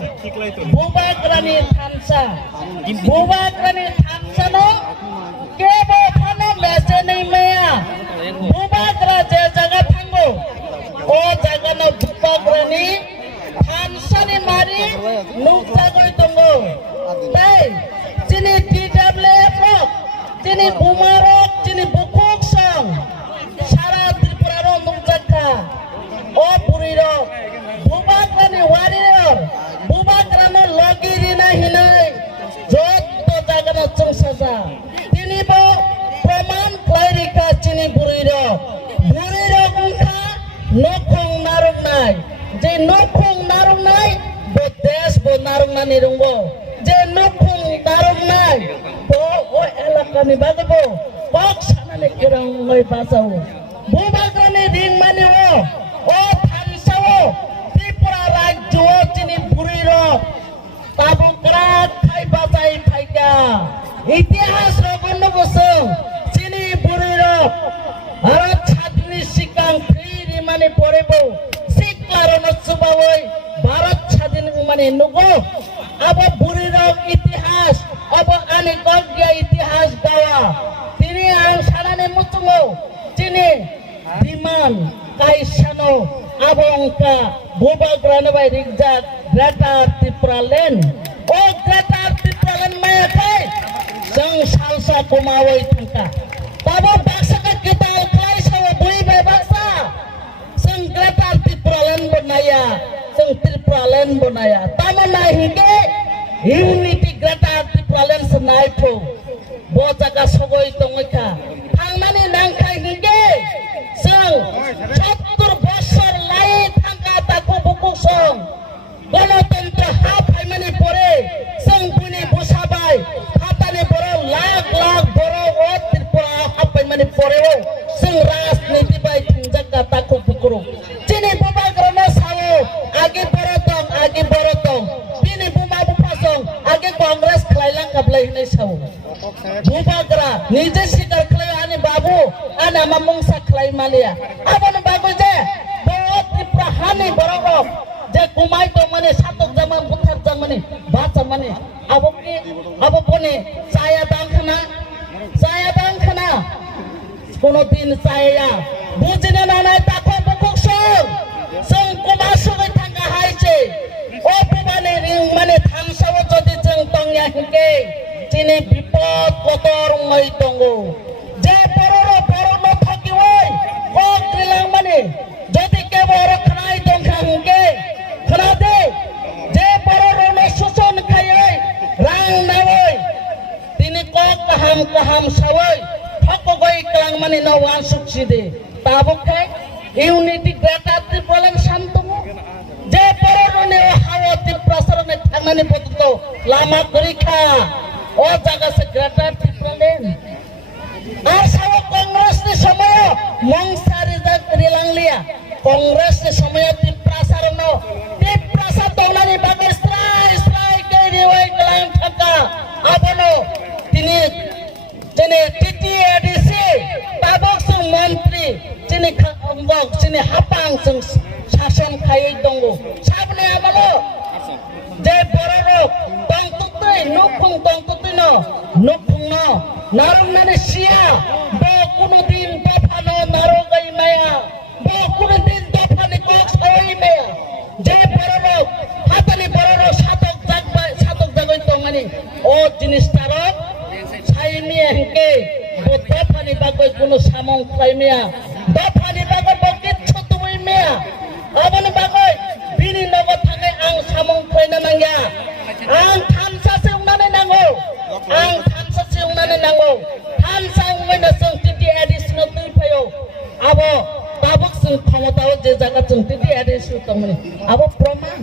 Bubagrani Tansa Bubagrani Tansa no Kebo Fano Meseni Mea Bubagra je jaga thango o jaga no Bubagrani Tansa ni mari nukta koi tongo tai chini TWF chini Bumarok chini Bukuk song Sara Tripura ro nukta o puri ro Bubagrani warrior Bubagrani logi rina hinai jod to jaga no chung saja tini bo praman klairika chini puri ro ungka nokong narung nai je nokong narung nai bo des bo narung nani rungo je nokong narung nai bo o elakani bagabo bok sana ne kirang ngoi pasau Bubagrani ring mani o thansao Tripura rajyo chini puri ro tabukra khai bajai phaika ইতিহাস রবন্ন বসং চিনি বুড়ির ভারত ছাত্রী শিকাং free মানে পড়েব শিক্ষারণ সুবাবই ভারত স্বাধীন মানে নুগো আব বুড়ির ইতিহাস আব আনে গজ্ঞা ইতিহাস গাওয়া তিনি আং সানানে মুতুঙ্গো চিনি বিমান কাইসানো আবংকা বুবাগ্রানে বাই রিকজাক গ্রেটার ত্রিপুরা লেন ও গ্রেটার ত্রিপুরা লেন মায়া খাই जों salsa kumawai tangka tabo baksa ka kita uklai sawa bui bai baksa जों greater Tripuraland bonaya जों Tripuraland bonaya tamo nahi ke unity greater Tripuraland senai pho bo jaga sogoi tongka thangmani nangkai hige जों 70 বছর লাই tangka taku bukuk song গণতন্ত্র half হাইমানি পরে जों buini bosabai lakh lakh বড় ও ত্রিপুরা হাপাই মানে পরেও जों রাজনীতি বাই থিংজাকা তাকু পুকুরু চিনি বুবাগ্রানো সাও আগে বড় দং বিনি বুমা বুপাসং আগে কংগ্রেস খাইলাং কাবলাই হইনাই সাও বুবাগ্রা নিজে স্বীকার খাই আনি বাবু আনি আমা মুংসা খাই মালিয়া আবন বাবু যে বড় ত্রিপুরা হানি বড় যে কুমাই তো মানে সাতক জামান বুথার জামানি বাচা মানে আবো পনে saya bangkana konotin saya bujina nanai takho bukuk song kumar sugai thangka haise o bubane ring mane thansao jodi jeng tongya hike chini bipod kotor ngai tongo je pororo no thaki oi o krilang mane jodi ke boro khnai tongkha hike khna de je pororo no suson khai oi rang na oi tini kok kaham sawai thakogoi klang mani no wan sukside tabukai unity greater Tripuraland santungu je porone hawati prasarane thangmani potuto lama korikha o jaga se greater Tripuraland ar sawo kongres ni samoy mongsari rilanglia kongres ni samoy prasarano prasar tonani bagai strai kai riwai klang thaka abono তিনি jene TTADC tabok sung mantri jene khambok jene hapang sung shason khai dongo sabne amalo je bororo tong tutui nukung no nukung no narung nane sia bo kuno din dofano narogai maya bo kuno din dofani kok soi maya je bororo hatani bororo satok jagoi tongani o jinis tarok saimia hingke dofani bagoi kuno samong klaimia dofani bagoi bokit chotui mia abon bagoi bini nogo thane ang samong klaina nangya ang thansa seungnane nango ang thansa seungnane nango thansa ungena sung titi additional tui payo abo tabuk sung khamotao je jaga sung titi additional tongmani abo praman